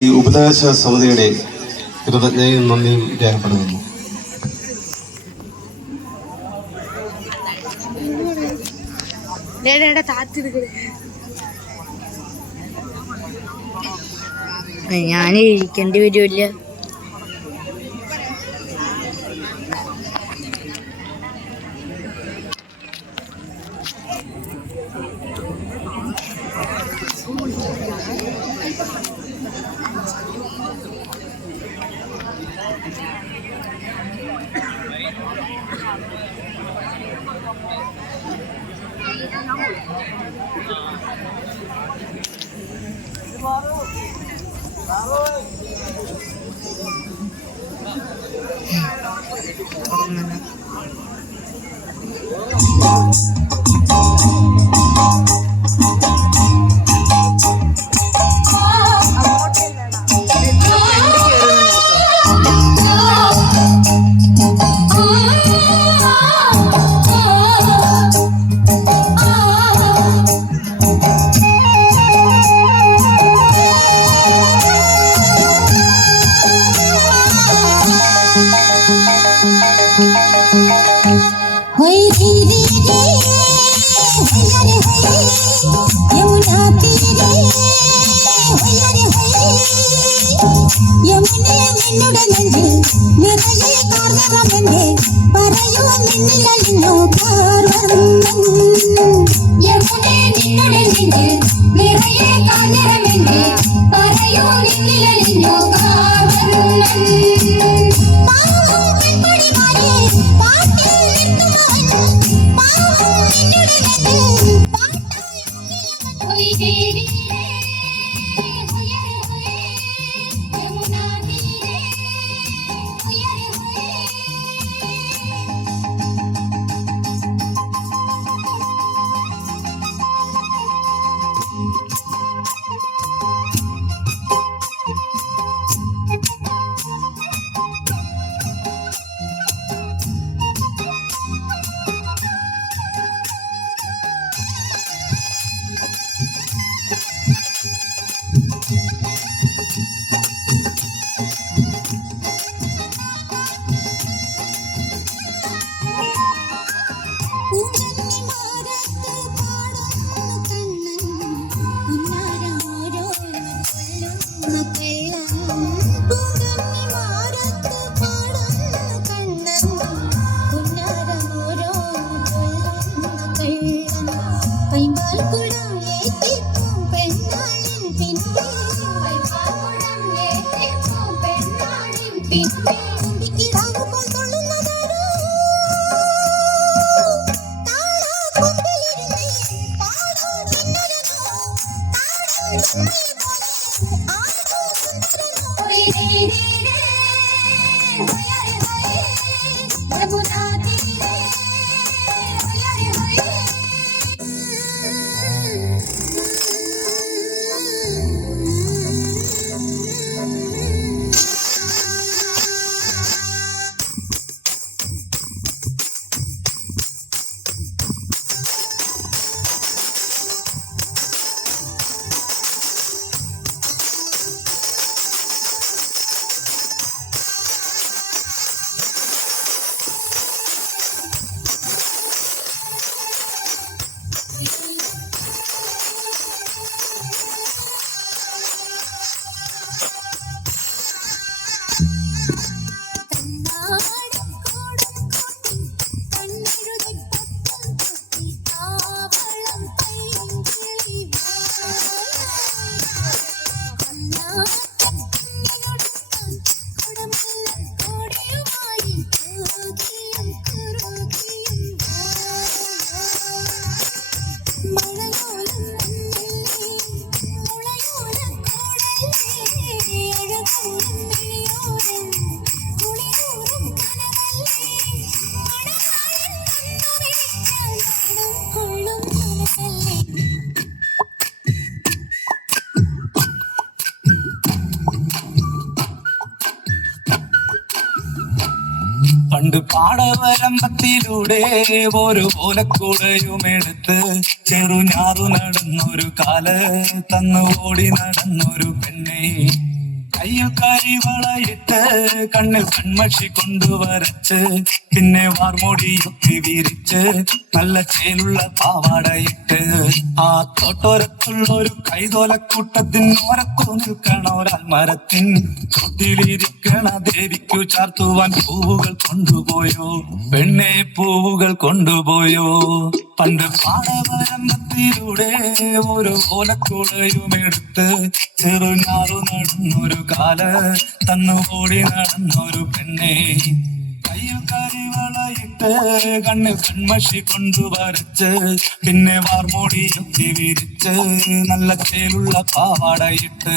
ഈ ഉപദേശ സമിതിയുടെ കൃതജ്ഞതയും നന്ദിയും രേഖപ്പെടുത്തുന്നു. ഞാൻ ഇരിക്കേണ്ടി വരുമല്ല. പണ്ട് പാടവരമ്പത്തിലൂടെ ഒരു ഓലക്കൂടയുമെടുത്ത് ചെറുഞാറു നടന്നൊരു കാല് തന്നു ഓടി നടന്നൊരു പെണ്ണെ കയ്യിൽ കരിവളയിട്ട് കണ്ണിൽ കൺമഷി കൊണ്ടുവരച്ച് പിന്നെ വാർമോടിയൊക്കെ വിരിച്ച് നല്ല ചേലുള്ള പാവാടയിട്ട് ആ തോട്ടോരത്തുള്ള ഒരു കൈതോലക്കൂട്ടത്തിനോരത്തു നിൽക്കണ ഒരാൾ മരത്തിൻ തൊട്ടിലിരിക്കണ ദേവിക്കു ചാർത്തുവാൻ പൂവുകൾ കൊണ്ടുപോയോ പെണ്ണെ പൂവുകൾ കൊണ്ടുപോയോ പണ്ട് പാടവരമ്പത്തിലൂടെ ഒരു ഓലക്കൂടയും എടുത്ത് ചെറുഞാറു നടന്നൊരു കാല തന്നുകൂടി നടന്നൊരു പെണ്ണെ കയ്യിൽ കരിവളയിട്ട് കണ്ണിൽ കൺമഷി കൊണ്ടു വരച്ച് പിന്നെ വാർമോടിയൊക്കെ വിരിച്ച് നല്ല ചേലുള്ള പാവാടയിട്ട്